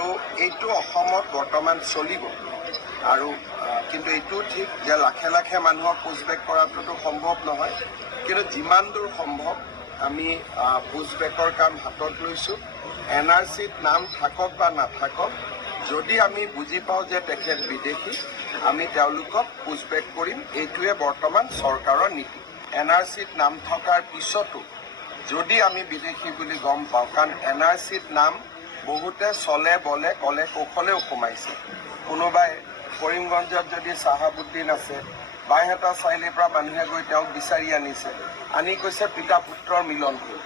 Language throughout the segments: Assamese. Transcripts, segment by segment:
আৰু এইটো অসমত বৰ্তমান চলিব আৰু কিন্তু এইটো ঠিক যে লাখে লাখে মানুহক পুছবেক কৰাটোতো সম্ভৱ নহয় কিন্তু যিমান দূৰ সম্ভৱ আমি পুছবেকৰ কাম হাতত লৈছোঁ NRCত নাম থাকক বা নাথাকক যদি আমি বুজি পাওঁ যে তেখেত বিদেশী আমি তেওঁলোকক পুছবেক কৰিম এইটোৱে বৰ্তমান চৰকাৰৰ নীতি NRCত নাম থকাৰ পিছতো যদি আমি বিদেশী বুলি গম পাওঁ কাৰণ NRCত নাম বহুতে চলে বলে কলে কৌশলেও সোমাইছে কোনোবাই কৰিমগঞ্জত যদি চাহাবুদ্দিন আছে বাইহাটা চাৰিআলিৰ পৰা মানুহে গৈ তেওঁক বিচাৰি আনিছে আনি কৈছে পিতা পুত্ৰৰ মিলন হ'ল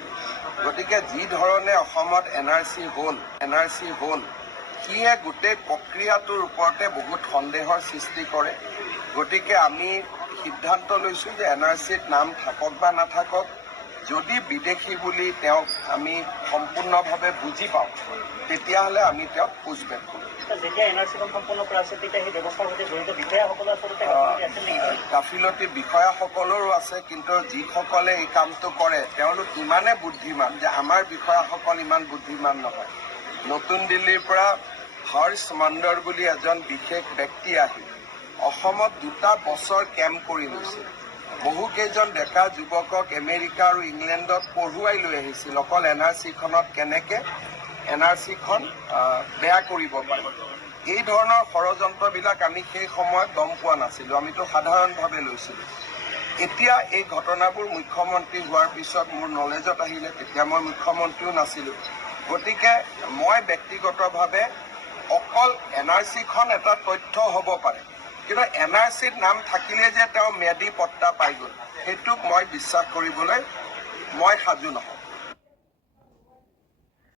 গতিকে যি ধৰণে অসমত NRC হ'ল সিয়ে গোটেই প্ৰক্ৰিয়াটোৰ ওপৰতে বহুত সন্দেহৰ সৃষ্টি কৰে গতিকে আমি সিদ্ধান্ত লৈছোঁ যে NRCত নাম থাকক বা নাথাকক যদি বিদেশী বুলি তেওঁক আমি সম্পূৰ্ণভাৱে বুজি পাওঁ তেতিয়াহ'লে আমি তেওঁক পুছবেক কৰিম গাফিলতি বিষয়াসকলৰো আছে কিন্তু যিসকলে এই কামটো কৰে তেওঁলোক ইমানে বুদ্ধিমান যে আমাৰ বিষয়াসকল ইমান বুদ্ধিমান নহয় নতুন দিল্লীৰ পৰা হৰ্ষ মণ্ডল বুলি এজন বিশেষ ব্যক্তি আহি অসমত 2টা বছৰ কেম্প কৰি লৈছিল বহুকেইজন ডেকা যুৱকক আমেৰিকা আৰু ইংলেণ্ডত পঢ়ুৱাই লৈ আহিছিল অকল NRCখনত কেনেকৈ NRCখন বেয়া কৰিব পাৰে এই ধৰণৰ ষড়যন্ত্ৰবিলাক আমি সেই সময়ত গম পোৱা নাছিলোঁ আমিতো সাধাৰণভাৱে লৈছিলোঁ এতিয়া এই ঘটনাবোৰ মুখ্যমন্ত্ৰী হোৱাৰ পিছত মোৰ নলেজত আহিলে তেতিয়া মই মুখ্যমন্ত্ৰীও নাছিলোঁ গতিকে মই ব্যক্তিগতভাৱে অকল NRCখন এটা তথ্য হ'ব পাৰে কিন্তু NRCত নাম থাকিলে যে তেওঁ ম্যাদী পট্টা পাই গ'ল সেইটোক মই বিশ্বাস কৰিবলৈ মই সাজু নহয়